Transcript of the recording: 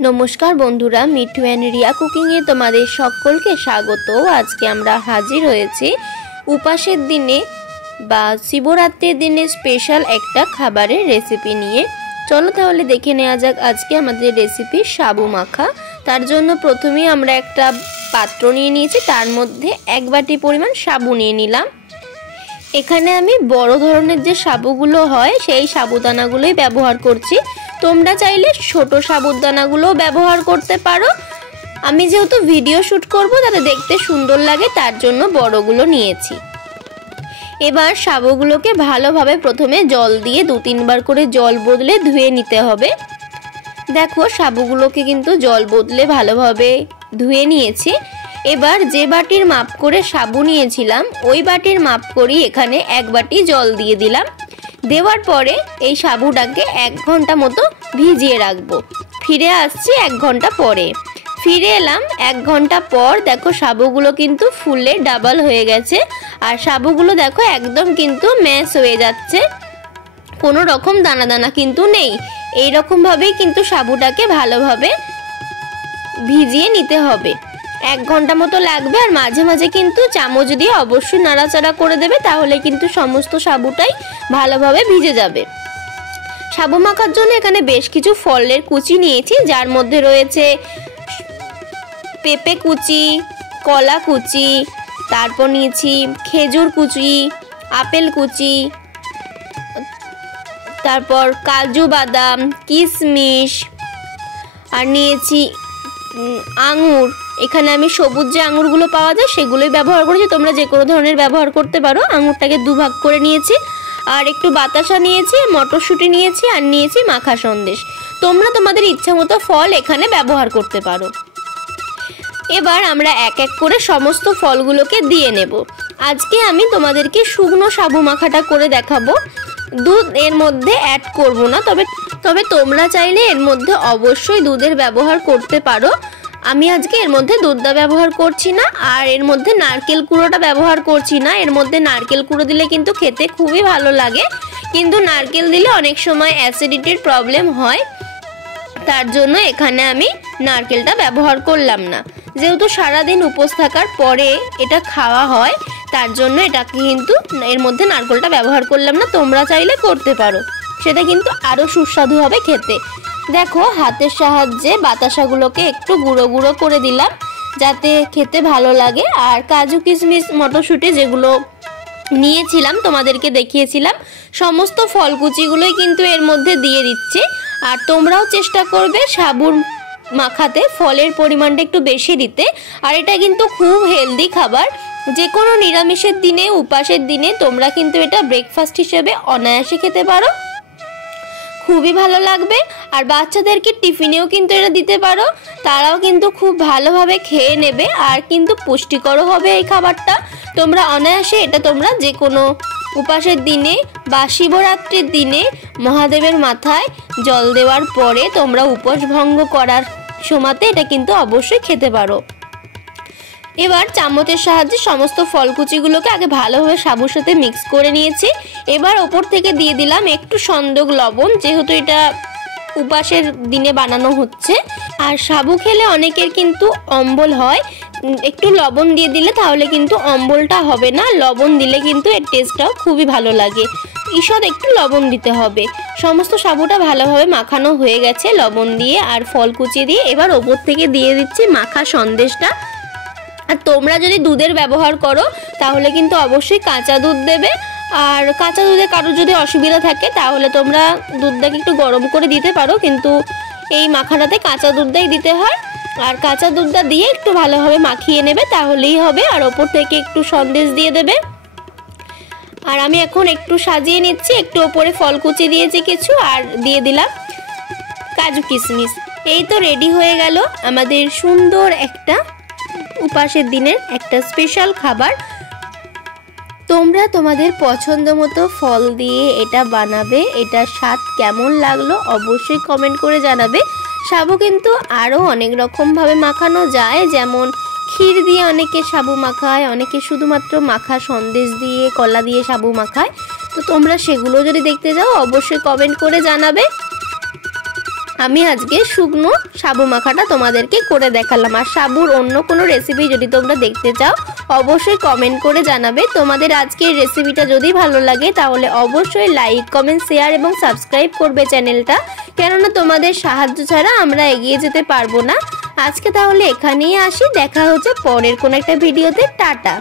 नमस्कार बंधुरा मिठू and Riya cooking ए तुम्हारे सकलके स्वागत। आज के आमरा हाजिर हয়েছি उपासेर दिने बा शिवरात्रिर दिने स्पेशल एकटा खाबारेर रेसिपि निये। चलो ताहले देखे नेওয়া যাক আজকে আমাদের রেসিপি সাবু মাখা। তার জন্য প্রথমেই আমরা একটা পাত্র নিয়ে নিয়েছি, তার মধ্যে এক বাটি পরিমাণ সাবু নিয়ে নিলাম। এখানে আমি বড় ধরনের যে সাবুগুলো হয় সেই সাবুদানাগুলোই ব্যবহার করছি। তোমরা চাইলে ছোট সাবুদানাগুলো ব্যবহার করতে পারো। আমি যেহেতু ভিডিও শুট করব তাতে দেখতে সুন্দর লাগে তার জন্য বড়গুলো নিয়েছি। এবার সাবুগুলোকে ভালোভাবে প্রথমে জল দিয়ে 2-3 বার করে জল বদলে ধুয়ে নিতে হবে। দেখো সাবুগুলোকে কিন্তু জল বদলে ভালোভাবে ধুয়ে নিয়েছি। এবার যে বাটির মাপ করে সাবু নিয়েছিলাম ওই বাটির মাপ করি এখানে এক বাটি জল দিয়ে দিলাম। দেওয়ার পরে এই সাবুটাকে 1 ঘন্টা মতো ভিজিয়ে রাখবো। ফিরে আসছি 1 ঘন্টা পরে। ফিরে এলাম 1 ঘন্টা পর। দেখো সাবুগুলো কিন্তু ফুলে ডাবল হয়ে গেছে আর সাবুগুলো দেখো একদম কিন্তু ম্যাশ হয়ে যাচ্ছে, কোনো রকম দানা দানা কিন্তু নেই। এই রকম ভাবেই কিন্তু সাবুটাকে ভালোভাবে ভিজিয়ে নিতে হবে। 1 ঘন্টা মতো লাগবে আর মাঝে মাঝে কিন্তু চামচ দিয়ে অবশ্যই নাড়াচাড়া করে দেবে, তাহলে কিন্তু সমস্ত সাবুটাই ভালোভাবে ভিজে যাবে। সাবু মাখার জন্য এখানে বেশ কিছু ফলের কুচি নিয়েছি, যার মধ্যে রয়েছে পেঁপে কুচি, কলা কুচি, তারপর নিয়েছি খেজুর কুচি, আপেল কুচি, তারপর কাজু বাদাম, কিশমিশ, আর নিয়েছি আঙুর। এখানে আমি সবুজ যে আঙুরগুলো পাওয়া যায় সেগুলোই ব্যবহার করেছি, তোমরা যে কোনো ধরনের ব্যবহার করতে পারো। আঙুরটাকে 2 ভাগ করে নিয়েছি আর একটু বাতাসা নিয়েছি, মটরশুঁটি নিয়েছি আর নিয়েছি মাখা সন্দেশ। তোমরা তোমাদের ইচ্ছা মতো ফল এখানে ব্যবহার করতে পারো। এবার আমরা এক এক করে সমস্ত ফলগুলোকে দিয়ে নেব। আজকে আমি তোমাদেরকে শুকনো সাবু মাখাটা করে দেখাবো, দুধ এর মধ্যে অ্যাড করব না। তবে তোমরা চাইলে এর মধ্যে অবশ্যই দুধের ব্যবহার করতে পারো। আমি আজকে এর মধ্যে দুধটা ব্যবহার করছি না আর এর মধ্যে নারকেল কুড়োটা ব্যবহার করছি না। এর মধ্যে নারকেল কুড়ো দিলে কিন্তু খেতে খুবই ভালো লাগে, কিন্তু নারকেল দিলে অনেক সময় অ্যাসিডিটির প্রবলেম হয়, তার জন্য এখানে আমি নারকেলটা ব্যবহার করলাম না। যেহেতু সারাদিন উপোস থাকার পরে এটা খাওয়া হয় তার জন্য এটাকে কিন্তু এর মধ্যে নারকেলটা ব্যবহার করলাম না। তোমরা চাইলে করতে পারো, সেটা কিন্তু আরও সুস্বাদু হবে খেতে। দেখো হাতের সাহায্যে বাতাসাগুলোকে একটু গুঁড়ো গুঁড়ো করে দিলাম যাতে খেতে ভালো লাগে। আর কাজু কিশমিশ মটরশুঁটি যেগুলো নিয়েছিলাম তোমাদেরকে দেখিয়েছিলাম, সমস্ত ফলকুচিগুলোই কিন্তু এর মধ্যে দিয়ে দিচ্ছি। আর তোমরাও চেষ্টা করবে সাবুর মাখাতে ফলের পরিমাণটা একটু বেশি দিতে। আর এটা কিন্তু খুব হেলদি খাবার, যে কোনো নিরামিষের দিনে উপাসের দিনে তোমরা কিন্তু এটা ব্রেকফাস্ট হিসেবে অনায়াসে খেতে পারো, খুবই ভালো লাগবে। আর বাচ্চাদেরকে টিফিনেও কিন্তু এটা দিতে পারো, তারাও কিন্তু খুব ভালোভাবে খেয়ে নেবে আর কিন্তু পুষ্টিকরও হবে এই খাবারটা। তোমরা অনায়াসে এটা তোমরা যে কোনো উপাসের দিনে বা শিবরাত্রির দিনে মহাদেবের মাথায় জল দেওয়ার পরে তোমরা উপোস ভঙ্গ করার সময়তে এটা কিন্তু অবশ্যই খেতে পারো। এবার চামচের সাহায্যে সমস্ত ফলকুচিগুলোকে আগে ভালোভাবে সাবুর সাথে মিক্স করে নিয়েছি। এবার ওপর থেকে দিয়ে দিলাম একটু সন্দক লবণ, যেহেতু এটা উপাসের দিনে বানানো হচ্ছে। আর সাবু খেলে অনেকের কিন্তু অম্বল হয়, একটু লবণ দিয়ে দিলে তাহলে কিন্তু অম্বলটা হবে না। লবণ দিলে কিন্তু এর টেস্টটাও খুবই ভালো লাগে, ঈষৎ একটু লবণ দিতে হবে। সমস্ত সাবুটা ভালোভাবে মাখানো হয়ে গেছে লবণ দিয়ে আর ফল কুচি দিয়ে। এবার ওপর থেকে দিয়ে দিচ্ছি মাখা সন্দেশটা। আর তোমরা যদি দুধের ব্যবহার করো তাহলে কিন্তু অবশ্যই কাঁচা দুধ দেবে। আর কাঁচা দুধে কারোর যদি অসুবিধা থাকে তাহলে তোমরা দুধটাকে একটু গরম করে দিতে পারো, কিন্তু এই মাখাটাতে কাঁচা দুধটাই দিতে হয়। আর কাঁচা দুধটা দিয়ে একটু ভালোভাবে মাখিয়ে নেবে তাহলেই হবে। আর ওপর থেকে একটু সন্দেশ দিয়ে দেবে। আর আমি এখন একটু সাজিয়ে নিচ্ছি, একটু ওপরে ফল কুচি দিয়েছি কিছু আর দিয়ে দিলাম কাজু কিশমিশ। এই তো রেডি হয়ে গেল আমাদের সুন্দর একটা উপাসের দিনের একটা স্পেশাল খাবার। তোমরা তোমাদের পছন্দ মতো ফল দিয়ে এটা বানাবে। এটা স্বাদ কেমন লাগলো অবশ্যই কমেন্ট করে জানাবে। সাবু কিন্তু আরও অনেক রকমভাবে মাখানো যায়, যেমন ক্ষীর দিয়ে অনেকে সাবু মাখায়, অনেকে শুধুমাত্র মাখা সন্দেশ দিয়ে কলা দিয়ে সাবু মাখায়। তো তোমরা সেগুলো যদি দেখতে যাও অবশ্যই কমেন্ট করে জানাবে। আমি আজকে শুকনো সাবু মাখাটা তোমাদেরকে করে দেখালাম। আর সাবুর অন্য কোনো রেসিপি যদি তোমরা দেখতে চাও অবশ্যই কমেন্ট করে জানাবে। তোমাদের আজকের রেসিপিটা যদি ভালো লাগে তাহলে অবশ্যই লাইক, কমেন্ট, শেয়ার এবং সাবস্ক্রাইব করবে চ্যানেলটা, কেননা তোমাদের সাহায্য ছাড়া আমরা এগিয়ে যেতে পারবো না। আজকে তাহলে এখানেই আসি, দেখা হচ্ছে পরের কোনো একটা ভিডিওতে। টাটা।